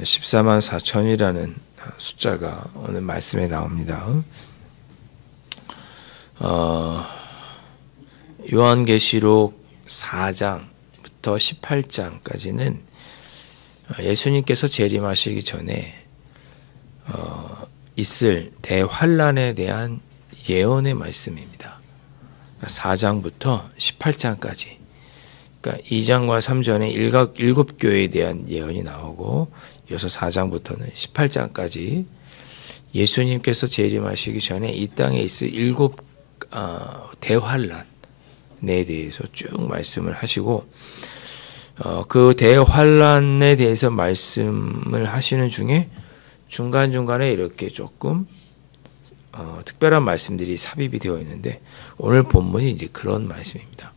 14만 4천이라는 숫자가 오늘 말씀에 나옵니다. 요한계시록 4장부터 18장까지는 예수님께서 재림하시기 전에 있을 대환란에 대한 예언의 말씀입니다. 4장부터 18장까지, 그러니까 2장과 3장에 일곱 교회에 대한 예언이 나오고, 이어서 4장부터는 18장까지 예수님께서 재림하시기 전에 이 땅에 있을 일곱 대환란에 대해서 쭉 말씀을 하시고, 그 대환란에 대해서 말씀을 하시는 중에 중간중간에 이렇게 조금 특별한 말씀들이 삽입이 되어 있는데, 오늘 본문이 이제 그런 말씀입니다.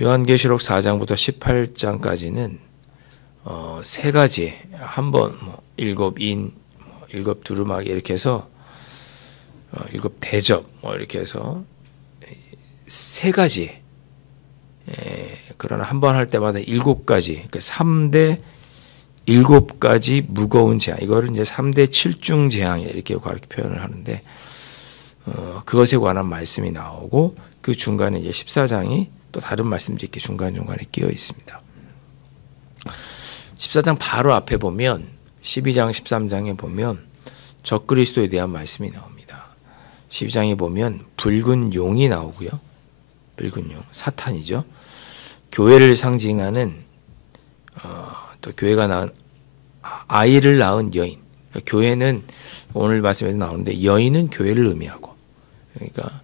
요한계시록 4장부터 18장까지는 세 가지, 한번 일곱 인, 일곱 두루마기 이렇게 해서 일곱 대접 이렇게 해서 세 가지, 그러나 한 번 할 때마다 일곱 가지, 그러니까 3대 일곱 가지 무거운 재앙, 이거를 이제 3대 7중 재앙 이렇게 그렇게 표현을 하는데, 그것에 관한 말씀이 나오고, 그 중간에 이제 14장이 또 다른 말씀들이 이렇게 중간중간에 끼어 있습니다. 14장 바로 앞에 보면 12장 13장에 보면 적그리스도에 대한 말씀이 나옵니다. 12장에 보면 붉은 용이 나오고요. 붉은 용, 사탄이죠. 교회를 상징하는 또 교회가 낳은 아이를 낳은 여인. 그러니까 교회는 오늘 말씀에서 나오는데 여인은 교회를 의미하고, 그러니까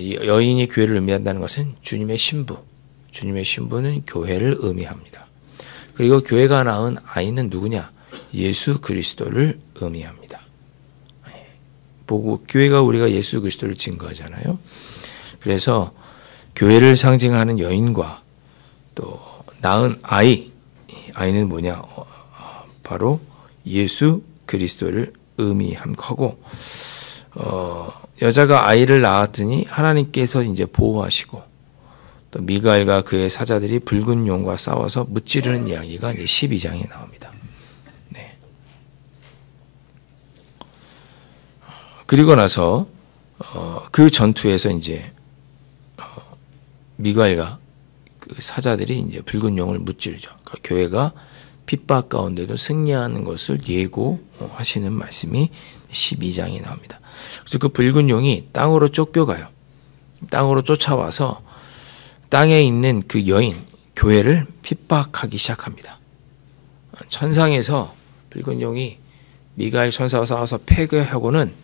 여인이 교회를 의미한다는 것은 주님의 신부, 주님의 신부는 교회를 의미합니다. 그리고 교회가 낳은 아이는 누구냐? 예수 그리스도를 의미합니다. 보고 교회가 우리가 예수 그리스도를 증거하잖아요. 그래서 교회를 상징하는 여인과 또 낳은 아이는 뭐냐? 바로 예수 그리스도를 의미하고, 여자가 아이를 낳았더니 하나님께서 이제 보호하시고, 또 미가엘과 그의 사자들이 붉은 용과 싸워서 무찌르는 이야기가 이제 12장에 나옵니다. 네. 그리고 나서 그 전투에서 이제 미가엘과 그 사자들이 이제 붉은 용을 무찌르죠. 그러니까 교회가 핍박 가운데도 승리하는 것을 예고하시는 말씀이 12장에 나옵니다. 그래서 그 붉은 용이 땅으로 쫓겨가요. 땅으로 쫓아와서 땅에 있는 그 여인, 교회를 핍박하기 시작합니다. 천상에서 붉은 용이 미가엘 천사와 싸워서 패배하고는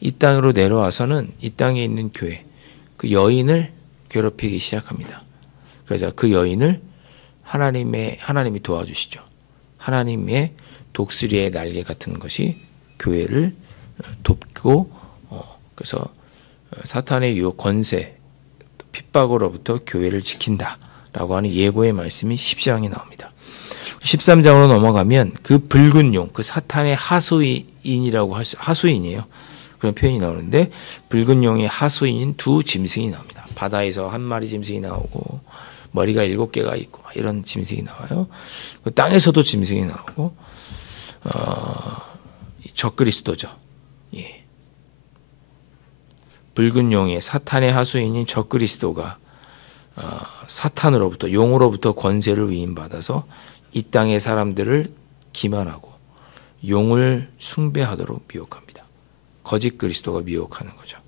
이 땅으로 내려와서는 이 땅에 있는 교회, 그 여인을 괴롭히기 시작합니다. 그래서 그 여인을 하나님이 도와주시죠. 하나님의 독수리의 날개 같은 것이 교회를 돕고, 그래서 사탄의 유혹, 권세, 핍박으로부터 교회를 지킨다라고 하는 예고의 말씀이 10장에 나옵니다. 13장으로 넘어가면 그 붉은 용, 그 사탄의 하수인이라고 하수인이에요. 그런 표현이 나오는데, 붉은 용의 하수인인 두 짐승이 나옵니다. 바다에서 한 마리 짐승이 나오고, 머리가 7개가 있고 이런 짐승이 나와요. 땅에서도 짐승이 나오고, 적그리스도죠. 예. 붉은 용의 사탄의 하수인인 적그리스도가 사탄으로부터, 용으로부터 권세를 위임받아서 이 땅의 사람들을 기만하고 용을 숭배하도록 미혹합니다. 거짓 그리스도가 미혹하는 거죠.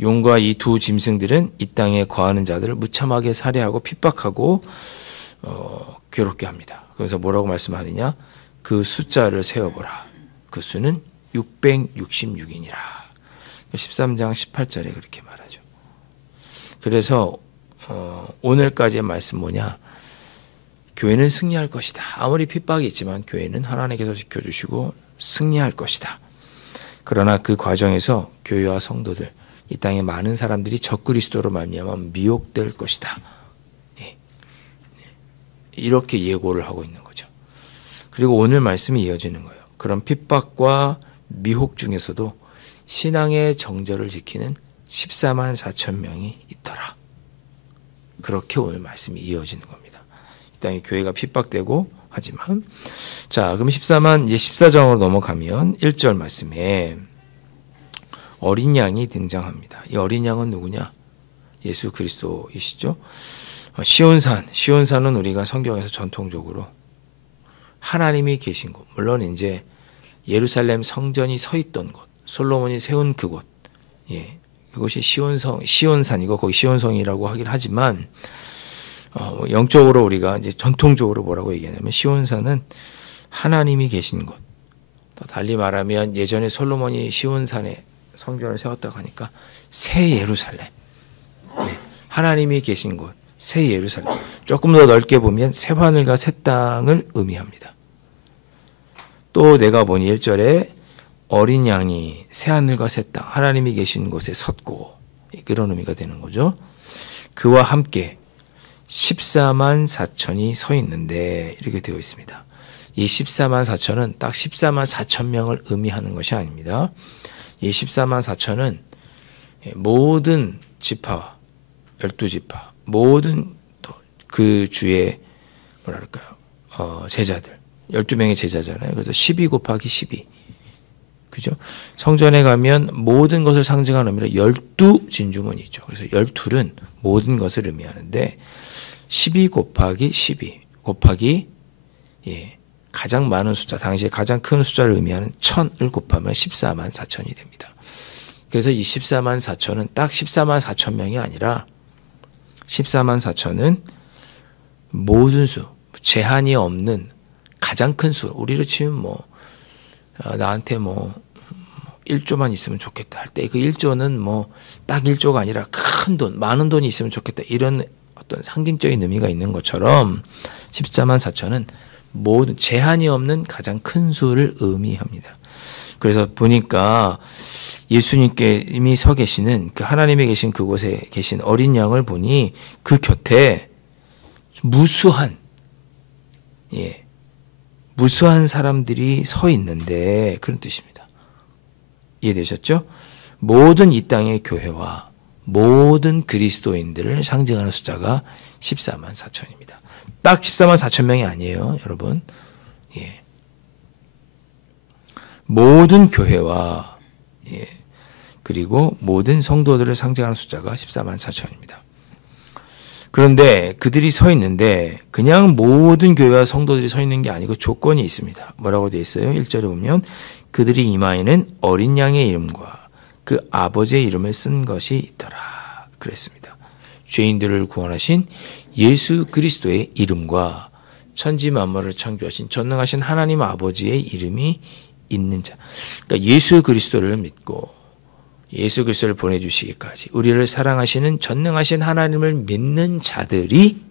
용과 이 두 짐승들은 이 땅에 거하는 자들을 무참하게 살해하고 핍박하고 괴롭게 합니다. 그래서 뭐라고 말씀하느냐? 그 숫자를 세어보라. 그 수는 666이니라. 13장 18절에 그렇게 말하죠. 그래서 오늘까지의 말씀 뭐냐? 교회는 승리할 것이다. 아무리 핍박이 있지만 교회는 하나님께서 지켜주시고 승리할 것이다. 그러나 그 과정에서 교회와 성도들, 이 땅에 많은 사람들이 적그리스도로 말미암아 미혹될 것이다. 이렇게 예고를 하고 있는 거죠. 그리고 오늘 말씀이 이어지는 거예요. 그런 핍박과 미혹 중에서도 신앙의 정절을 지키는 14만 4천 명이 있더라. 그렇게 오늘 말씀이 이어지는 겁니다. 이 땅에 교회가 핍박되고 하지만. 자, 그럼 14만 이제 14장으로 넘어가면 1절 말씀에 어린 양이 등장합니다. 이 어린 양은 누구냐? 예수 그리스도이시죠. 시온산은 우리가 성경에서 전통적으로 하나님이 계신 곳, 물론 이제 예루살렘 성전이 서 있던 곳, 솔로몬이 세운 그곳, 예, 그것이 시온산이고 거기 시온성이라고 하긴 하지만 영적으로 우리가 이제 전통적으로 뭐라고 얘기하냐면 시온산은 하나님이 계신 곳. 또 달리 말하면 예전에 솔로몬이 시온산에 성전을 세웠다고 하니까 새 예루살렘, 네, 하나님이 계신 곳, 새 예루살렘. 조금 더 넓게 보면 새 하늘과 새 땅을 의미합니다. 또 내가 보니 1절에 어린 양이 새 하늘과 새 땅, 하나님이 계신 곳에 섰고, 그런 의미가 되는 거죠. 그와 함께 14만 4천이 서 있는데 이렇게 되어 있습니다. 이 14만 4천은 딱 14만 4천 명을 의미하는 것이 아닙니다. 이 14만 4천은 모든 지파와 12지파, 모든 그 주의 뭐랄까요, 제자들, 12명의 제자잖아요. 그래서 12 곱하기 12. 그죠? 성전에 가면 모든 것을 상징하는 의미로 12진주문이 있죠. 그래서 12는 모든 것을 의미하는데 12 곱하기 12 곱하기, 예, 가장 많은 숫자, 당시에 가장 큰 숫자를 의미하는 1000을 곱하면 14만 4천이 됩니다. 그래서 이 14만 4천은 딱 14만 4천 명이 아니라 14만 4천은 모든 수, 제한이 없는 가장 큰 수. 우리로 치면 뭐 나한테 뭐 1조만 있으면 좋겠다 할 때 그 1조는 뭐 딱 1조가 아니라 큰 돈, 많은 돈이 있으면 좋겠다, 이런 어떤 상징적인 의미가 있는 것처럼 14만 4천은 모든 제한이 없는 가장 큰 수를 의미합니다. 그래서 보니까 예수님께 이미 서 계시는 그 하나님이 계신 그곳에 계신 어린 양을 보니 그 곁에 무수한, 예, 무수한 사람들이 서 있는데, 그런 뜻입니다. 이해되셨죠? 모든 이 땅의 교회와 모든 그리스도인들을 상징하는 숫자가 14만 4천입니다. 딱 14만 4천 명이 아니에요, 여러분. 예. 모든 교회와, 예, 그리고 모든 성도들을 상징하는 숫자가 14만 4천입니다. 그런데 그들이 서 있는데 그냥 모든 교회와 성도들이 서 있는 게 아니고 조건이 있습니다. 뭐라고 되어 있어요? 1절에 보면 그들이 이마에는 어린 양의 이름과 그 아버지의 이름을 쓴 것이 있더라 그랬습니다. 죄인들을 구원하신 예수 그리스도의 이름과 천지 만물을 창조하신 전능하신 하나님 아버지의 이름이 있는 자. 그러니까 예수 그리스도를 믿고 예수 그리스도를 보내주시기까지 우리를 사랑하시는 전능하신 하나님을 믿는 자들이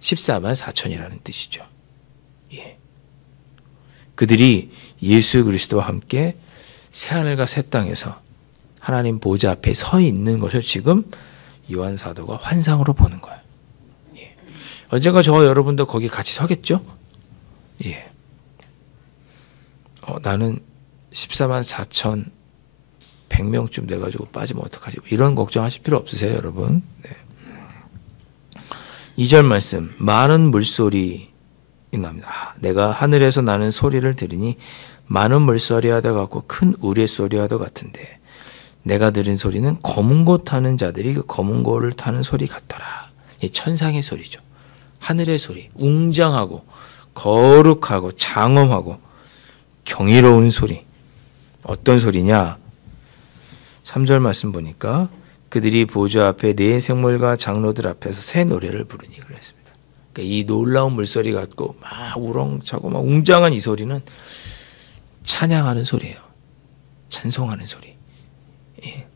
14만 4천이라는 뜻이죠. 예. 그들이 예수 그리스도와 함께 새하늘과 새 땅에서 하나님 보좌 앞에 서 있는 것을 지금 요한 사도가 환상으로 보는 거예요. 예. 언젠가 저와 여러분도 거기 같이 서겠죠? 예. 나는 14만 4천 100명쯤 돼가지고 빠지면 어떡하지? 이런 걱정하실 필요 없으세요, 여러분. 네. 2절 말씀, 많은 물소리 납니다. 내가 하늘에서 나는 소리를 들으니 많은 물소리와도 같고 큰 우레소리와도 같은데 내가 들은 소리는 검은 고 타는 자들이 그 검은 고를 타는 소리 같더라. 이 천상의 소리죠. 하늘의 소리, 웅장하고 거룩하고 장엄하고 경이로운 소리. 어떤 소리냐? 3절 말씀 보니까 그들이 보좌 앞에 네 생물과 장로들 앞에서 새 노래를 부르니 그랬습니다. 그러니까 이 놀라운 물소리 같고 막 우렁차고 막 웅장한 이 소리는 찬양하는 소리예요. 찬송하는 소리. 예.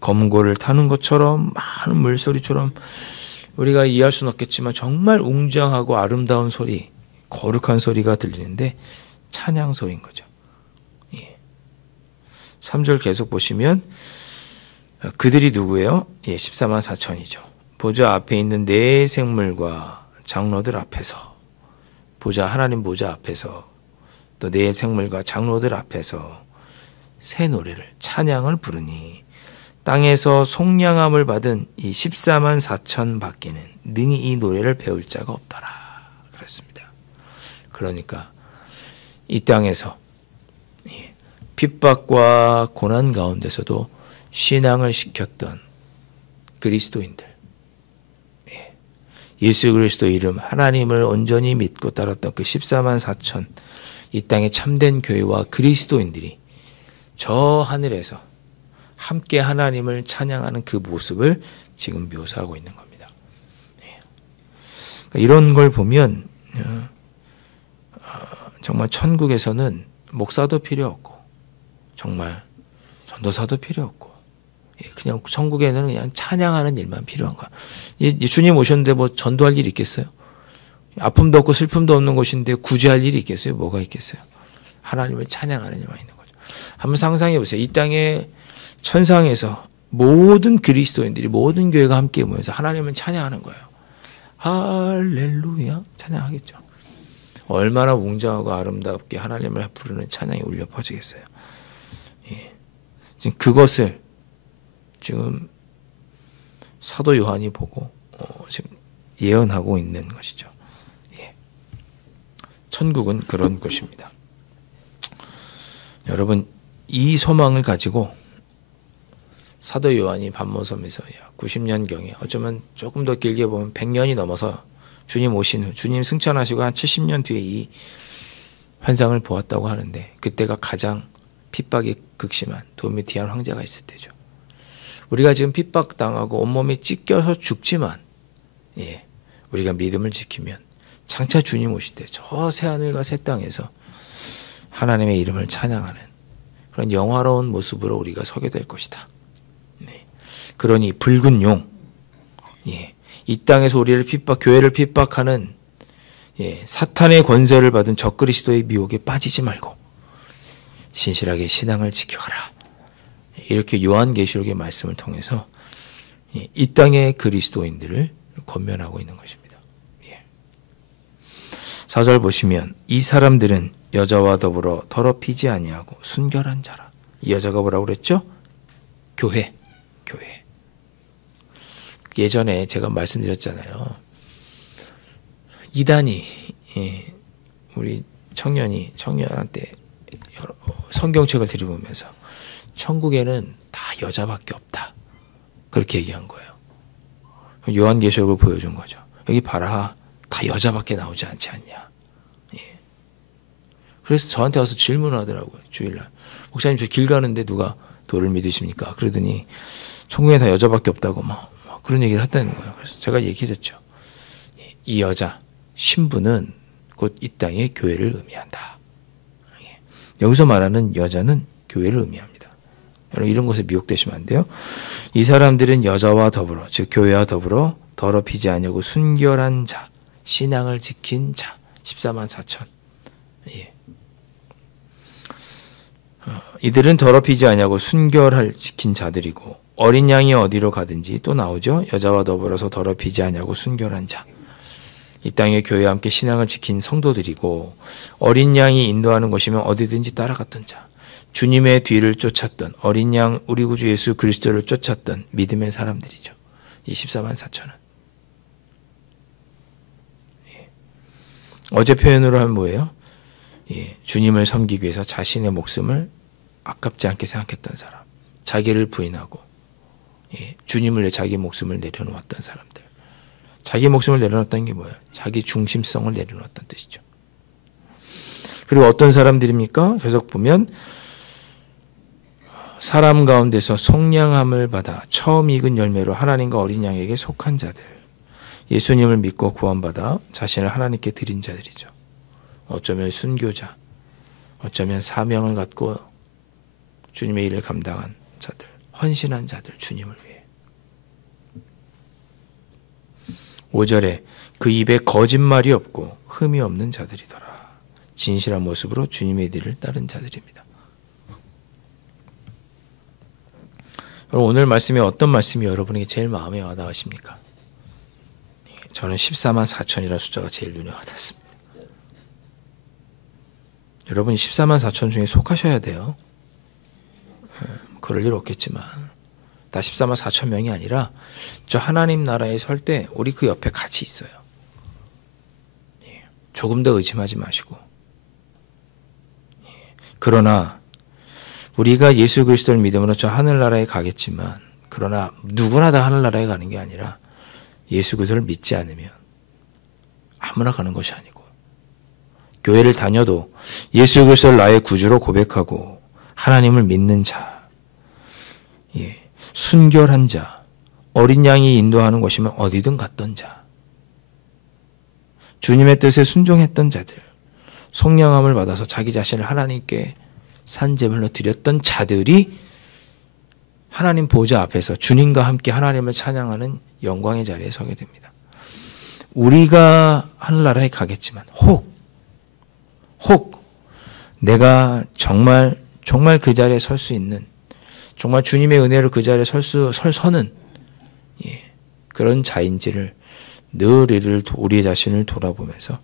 검고를 타는 것처럼 많은 물소리처럼 우리가 이해할 수는 없겠지만 정말 웅장하고 아름다운 소리, 거룩한 소리가 들리는데 찬양 소리인 거죠. 예. 3절 계속 보시면 그들이 누구예요? 예, 14만 4천이죠. 보좌 앞에 있는 네 생물과 장로들 앞에서, 하나님 보좌 앞에서 또 네 생물과 장로들 앞에서 새 노래를, 찬양을 부르니 땅에서 속량함을 받은 이 14만 4천 밖에는 능히 이 노래를 배울 자가 없더라 그랬습니다. 그러니까 이 땅에서 핍박과 고난 가운데서도 신앙을 지켰던 그리스도인들, 예수 그리스도 이름 하나님을 온전히 믿고 따랐던 그 14만 4천 이 땅의 참된 교회와 그리스도인들이 저 하늘에서 함께 하나님을 찬양하는 그 모습을 지금 묘사하고 있는 겁니다. 그러니까 이런 걸 보면 정말 천국에서는 목사도 필요 없고 정말 전도사도 필요 없고 그냥 천국에는 그냥 찬양하는 일만 필요한 거야. 주님 오셨는데 뭐 전도할 일이 있겠어요? 아픔도 없고 슬픔도 없는 곳인데 굳이 할 일이 있겠어요? 뭐가 있겠어요? 하나님을 찬양하는 일만 있는 거죠. 한번 상상해 보세요. 이 땅의 천상에서 모든 그리스도인들이 모든 교회가 함께 모여서 하나님을 찬양하는 거예요. 할렐루야 찬양하겠죠. 얼마나 웅장하고 아름답게 하나님을 부르는 찬양이 울려 퍼지겠어요. 지금 그것을 지금 사도 요한이 보고 지금 예언하고 있는 것이죠. 천국은 그런 곳입니다. 여러분 이 소망을 가지고 사도 요한이 반모섬에서 90년경에 어쩌면 조금 더 길게 보면 100년이 넘어서 주님 오신 후 주님 승천하시고 한 70년 뒤에 이 환상을 보았다고 하는데 그때가 가장 핍박이 극심한 도미티안 황제가 있을 때죠. 우리가 지금 핍박당하고 온몸이 찢겨서 죽지만 우리가 믿음을 지키면 장차 주님 오실 때 저 새하늘과 새 땅에서 하나님의 이름을 찬양하는 그런 영화로운 모습으로 우리가 서게 될 것이다. 그러니 붉은 용, 이 땅에서 우리를 교회를 핍박하는 사탄의 권세를 받은 적그리스도의 미혹에 빠지지 말고 신실하게 신앙을 지켜가라. 이렇게 요한계시록의 말씀을 통해서 이 땅의 그리스도인들을 권면하고 있는 것입니다. 4절 보시면 이 사람들은 여자와 더불어 더럽히지 아니하고 순결한 자라. 이 여자가 뭐라고 그랬죠? 교회. 예전에 제가 말씀드렸잖아요. 이단이 우리 청년한테 성경책을 들여보면서 천국에는 다 여자밖에 없다. 그렇게 얘기한 거예요. 요한계시록을 보여준 거죠. 여기 봐라. 다 여자밖에 나오지 않지 않냐. 그래서 저한테 와서 질문하더라고요. 주일날. 목사님 저 길 가는데 누가 도를 믿으십니까? 그러더니 천국에 다 여자밖에 없다고 막 그런 얘기를 했다는 거예요. 그래서 제가 얘기해줬죠. 이 여자 신부는 곧 이 땅의 교회를 의미한다. 여기서 말하는 여자는 교회를 의미합니다. 여러분 이런 것에 미혹되시면 안 돼요. 이 사람들은 여자와 더불어 즉 교회와 더불어 더럽히지 아니하고 순결한 자 신앙을 지킨 자 14만 4천 이들은 더럽히지 아니하고 순결을 지킨 자들이고 어린 양이 어디로 가든지 또 나오죠. 여자와 더불어서 더럽히지 아니하고 순결한 자. 이 땅의 교회와 함께 신앙을 지킨 성도들이고 어린 양이 인도하는 것이면 어디든지 따라갔던 자. 주님의 뒤를 쫓았던 어린 양 우리 구주 예수 그리스도를 쫓았던 믿음의 사람들이죠. 이 14만 4천은. 어제 표현으로 하면 뭐예요? 주님을 섬기기 위해서 자신의 목숨을 아깝지 않게 생각했던 사람. 자기를 부인하고 주님을 위해 자기 목숨을 내려놓았던 사람들. 자기 목숨을 내려놓았다는 게 뭐예요? 자기 중심성을 내려놓았다는 뜻이죠. 그리고 어떤 사람들입니까? 계속 보면 사람 가운데서 속량함을 받아 처음 익은 열매로 하나님과 어린 양에게 속한 자들. 예수님을 믿고 구원받아 자신을 하나님께 드린 자들이죠. 어쩌면 순교자, 어쩌면 사명을 갖고 주님의 일을 감당한 자들, 헌신한 자들, 주님을 위해. 5절에 그 입에 거짓말이 없고 흠이 없는 자들이더라. 진실한 모습으로 주님의 일을 따른 자들입니다. 오늘 말씀이 어떤 말씀이 여러분에게 제일 마음에 와닿으십니까? 저는 14만 4천이라는 숫자가 제일 눈에 와닿습니다. 여러분이 14만 4천 중에 속하셔야 돼요. 그럴 일 없겠지만 다 14만 4천 명이 아니라 저 하나님 나라에 설 때 우리 그 옆에 같이 있어요. 조금 더 의심하지 마시고. 그러나 우리가 예수 그리스도를 믿음으로 저 하늘나라에 가겠지만, 그러나 누구나 다 하늘나라에 가는 게 아니라 예수 그리스도를 믿지 않으면 아무나 가는 것이 아니고, 교회를 다녀도 예수 그리스도를 나의 구주로 고백하고 하나님을 믿는 자, 순결한 자, 어린 양이 인도하는 곳이면 어디든 갔던 자, 주님의 뜻에 순종했던 자들, 성령함을 받아서 자기 자신을 하나님께 산제물로 드렸던 자들이 하나님 보좌 앞에서 주님과 함께 하나님을 찬양하는 영광의 자리에 서게 됩니다. 우리가 하늘나라에 가겠지만 혹 내가 정말 그 자리에 설 수 있는, 정말 주님의 은혜로 그 자리에 서는 그런 자인지를 늘 우리 자신을 돌아보면서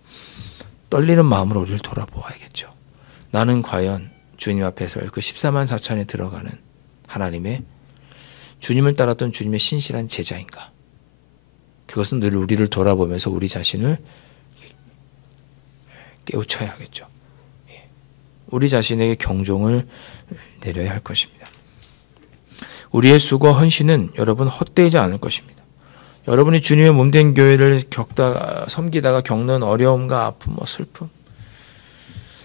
떨리는 마음으로 우리를 돌아보아야겠죠. 나는 과연 주님 앞에서 그 14만 4천에 들어가는 하나님의, 주님을 따랐던 주님의 신실한 제자인가? 그것은 늘 우리를 돌아보면서 우리 자신을 깨우쳐야 하겠죠. 우리 자신에게 경종을 내려야 할 것입니다. 우리의 수고 헌신은 여러분 헛되지 않을 것입니다. 여러분이 주님의 몸된 교회를 섬기다가 겪는 어려움과 아픔, 슬픔,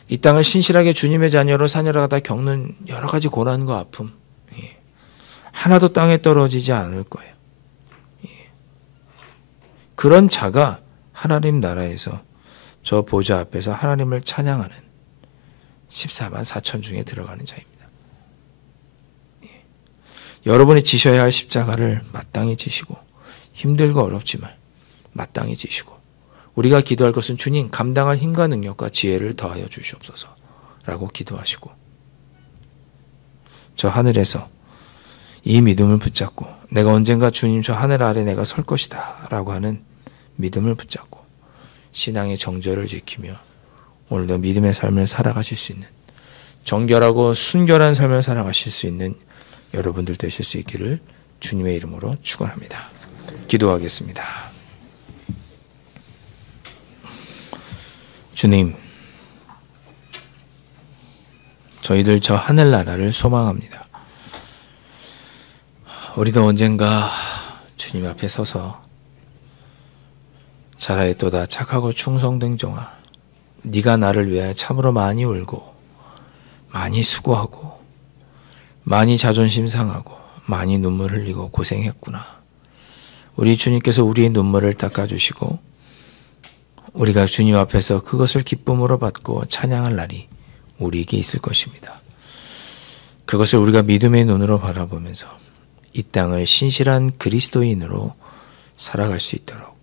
이 땅을 신실하게 주님의 자녀로 살아가다 겪는 여러 가지 고난과 아픔, 하나도 땅에 떨어지지 않을 거예요. 그런 자가 하나님 나라에서 저 보좌 앞에서 하나님을 찬양하는 14만 4천 중에 들어가는 자입니다. 여러분이 지셔야 할 십자가를 마땅히 지시고, 힘들고 어렵지만 마땅히 지시고, 우리가 기도할 것은 주님 감당할 힘과 능력과 지혜를 더하여 주시옵소서 라고 기도하시고, 저 하늘에서 이 믿음을 붙잡고 내가 언젠가 주님 저 하늘 아래 내가 설 것이다 라고 하는 믿음을 붙잡고 신앙의 정절을 지키며 오늘도 믿음의 삶을 살아가실 수 있는, 정결하고 순결한 삶을 살아가실 수 있는 여러분들 되실 수 있기를 주님의 이름으로 축원합니다. 기도하겠습니다. 주님, 저희들 저 하늘나라를 소망합니다. 우리도 언젠가 주님 앞에 서서 잘하였도다 착하고 충성된 종아, 네가 나를 위하여 참으로 많이 울고 많이 수고하고 많이 자존심 상하고 많이 눈물 흘리고 고생했구나. 우리 주님께서 우리의 눈물을 닦아주시고 우리가 주님 앞에서 그것을 기쁨으로 받고 찬양할 날이 우리에게 있을 것입니다. 그것을 우리가 믿음의 눈으로 바라보면서 이 땅을 신실한 그리스도인으로 살아갈 수 있도록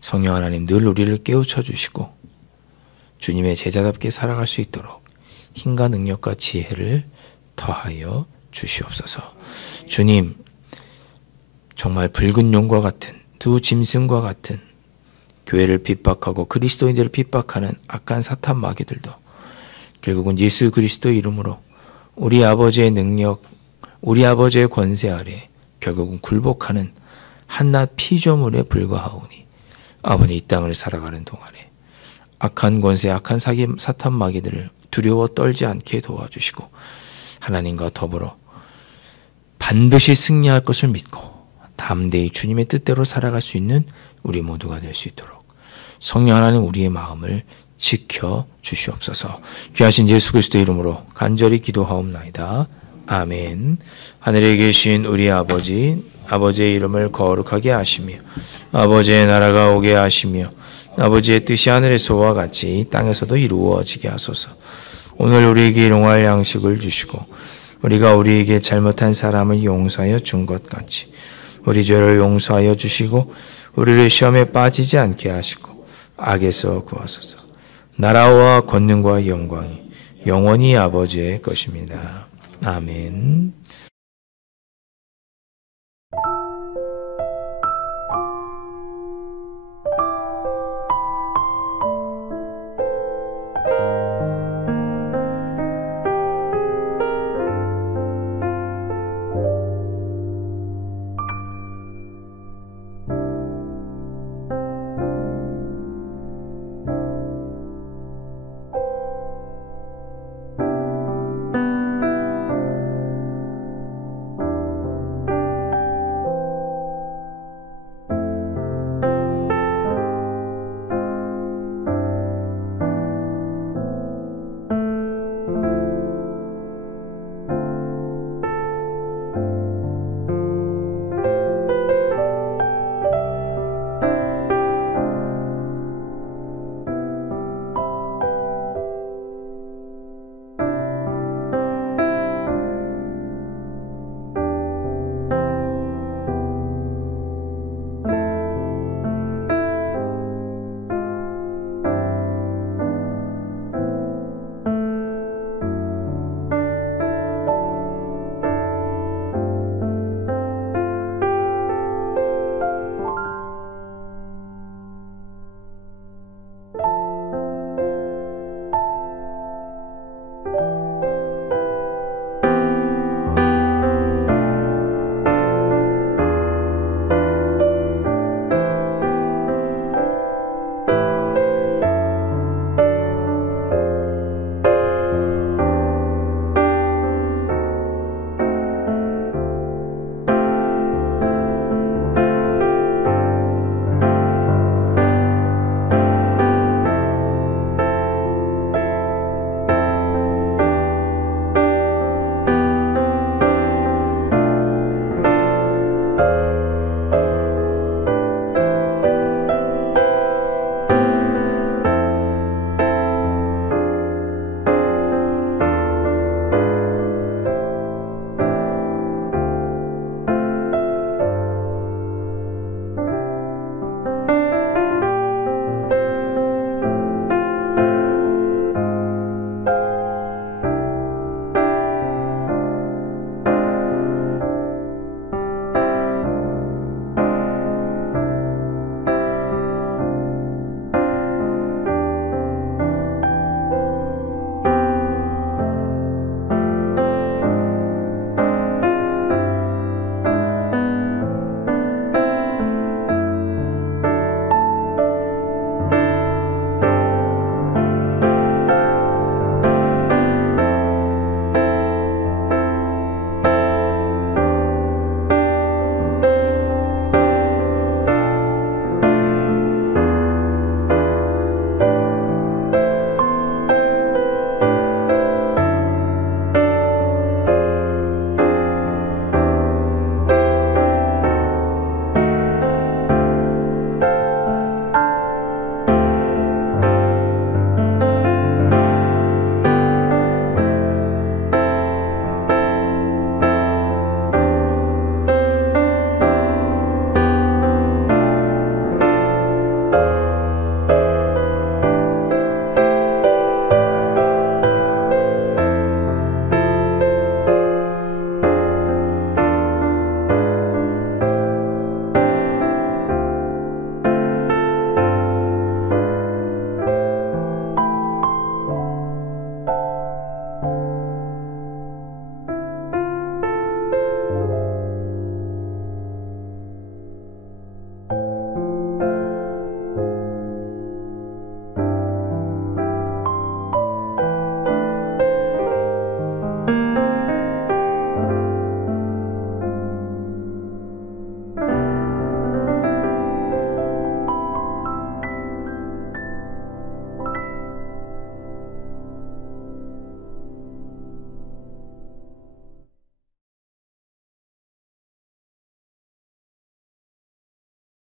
성령 하나님 늘 우리를 깨우쳐 주시고 주님의 제자답게 살아갈 수 있도록 힘과 능력과 지혜를 더하여 주시옵소서. 주님, 정말 붉은 용과 같은 두 짐승과 같은 교회를 핍박하고 그리스도인들을 핍박하는 악한 사탄 마귀들도 결국은 예수 그리스도 이름으로 우리 아버지의 능력, 우리 아버지의 권세 아래 결국은 굴복하는 한낱 피조물에 불과하오니 아버지 이 땅을 살아가는 동안에 악한 권세, 악한 사탄 마귀들을 두려워 떨지 않게 도와주시고 하나님과 더불어 반드시 승리할 것을 믿고 담대히 주님의 뜻대로 살아갈 수 있는 우리 모두가 될 수 있도록 성령 하나님 우리의 마음을 지켜 주시옵소서. 귀하신 예수 그리스도 이름으로 간절히 기도하옵나이다. 아멘. 하늘에 계신 우리 아버지, 아버지의 이름을 거룩하게 하시며 아버지의 나라가 오게 하시며 아버지의 뜻이 하늘에서와 같이 땅에서도 이루어지게 하소서. 오늘 우리에게 일용할 양식을 주시고 우리가 우리에게 잘못한 사람을 용서하여 준 것 같이 우리 죄를 용서하여 주시고 우리를 시험에 빠지지 않게 하시고 악에서 구하소서. 나라와 권능과 영광이 영원히 아버지의 것입니다. 아멘.